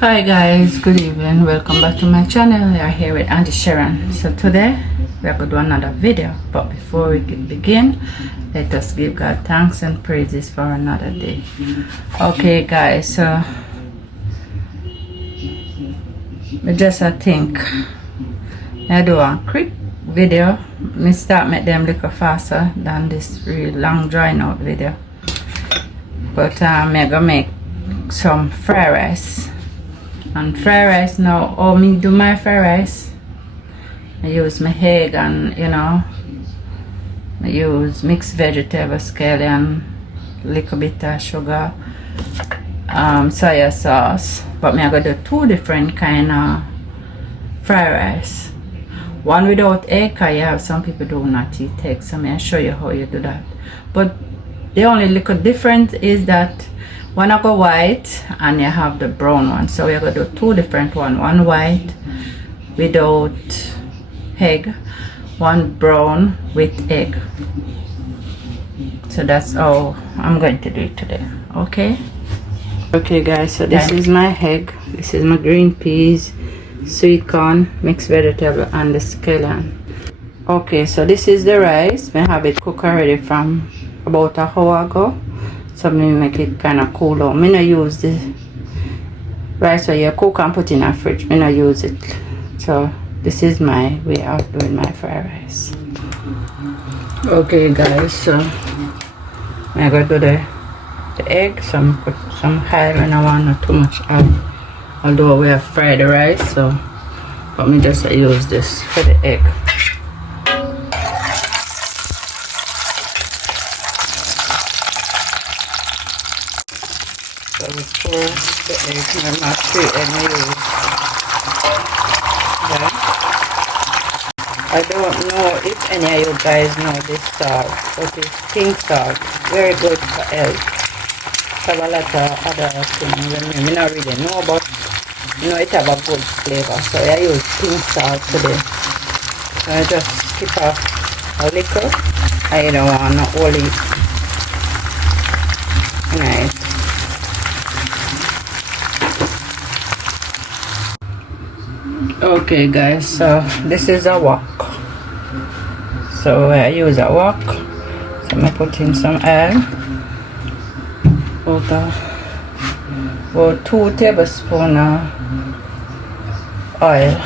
Hi guys, good evening. Welcome back to my channel. We are here with Auntie Sharon. So today we are going to do another video. But before we begin, let us give God thanks and praises for another day. Okay guys, so I think I do a quick video. Me start make them little faster than this really long drawing out video. But I'm gonna make some fried rice. And fried rice now, how me do my fried rice, I use my egg and I use mixed vegetable scallion, little bit of sugar, soya sauce. But me I got do two different kind of fried rice. One without egg, cause you have some people do not eat egg, so me I show you how you do that. But the only little difference is that one I go white and you have the brown one. So we're going to do two different one. One white without egg, one brown with egg. So that's how I'm going to do it today. Okay guys, so this is my egg, this is my green peas, sweet corn, mixed vegetable and the scallion. Okay, so this is the rice. I have it cooked already from about an hour ago. So me make it kind of cool down. Me not use the rice where you cook and put in a fridge. Me not use it. So this is my way of doing my fried rice. Okay guys, so I got to do the egg. So I put some oil and I want not too much oil. Although we have fried the rice, so but me just use this for the egg. So we pour the egg and not two egg use. Okay. I don't know if any of you guys know this salt, but it's pink salt. Very good for health. Have a lot of other things I don't really know, but it have a good flavor. So I use pink salt today. So I just skip off a little. I don't want to hold it. Nice. Okay guys, so this is a wok. So I use a wok. So I put in some oil. About 2 tablespoons of oil.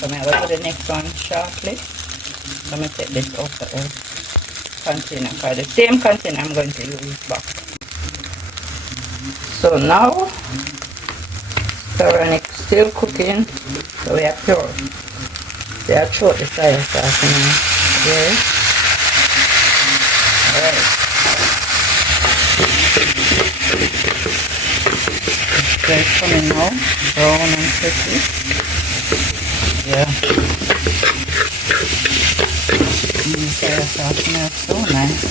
So I'm going to do the next one shortly. So I'm going to take this out of the container. For the same container I'm going to use back. So now, turmeric still cooking. So we are pure. They are short the soya sauce now. Okay. Alright. It's coming now. Brown and crispy. Yeah. The soya sauce smells so nice.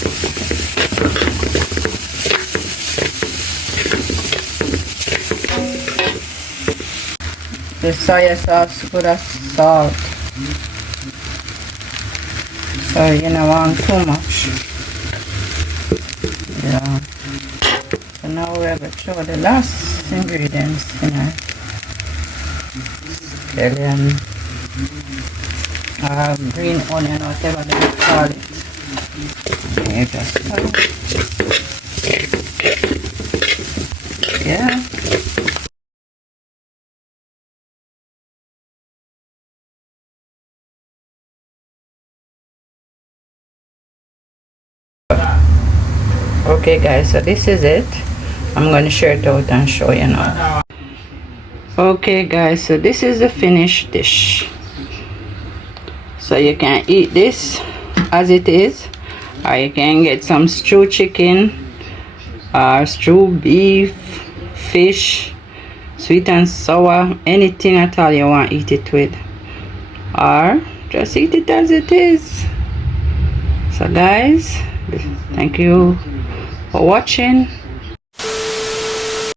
The soya sauce put a salt. So you don't want too much. Yeah. So now we're going to show the last ingredients, scallion, green onion, whatever they call it. You just yeah. Okay guys, so this is it. I'm going to share it out and show you now. Okay guys, so this is the finished dish. So you can eat this as it is, or you can get some stewed chicken or stewed beef, fish, sweet and sour, anything at all you want to eat it with, or just eat it as it is. So guys, thank you for watching.